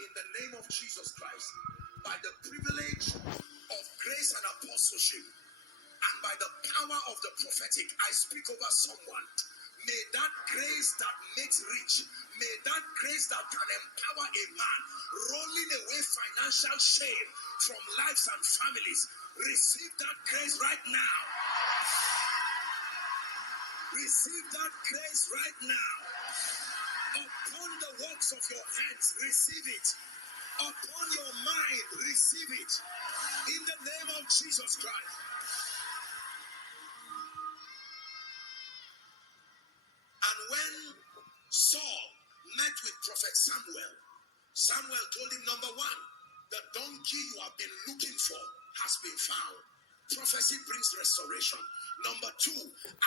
in the name of Jesus Christ, by the privilege of grace and apostleship, and by the power of the prophetic, I speak over someone. May that grace that makes rich, may that grace that can empower a man, rolling away financial shame from lives and families, receive that grace right now. Receive that grace right now. Upon the works of your hands, receive it. Upon your mind, receive it. In the name of Jesus Christ. And when Saul met with Prophet Samuel, Samuel told him, number one, the donkey you have been looking for has been found. Prophecy brings restoration. Number two,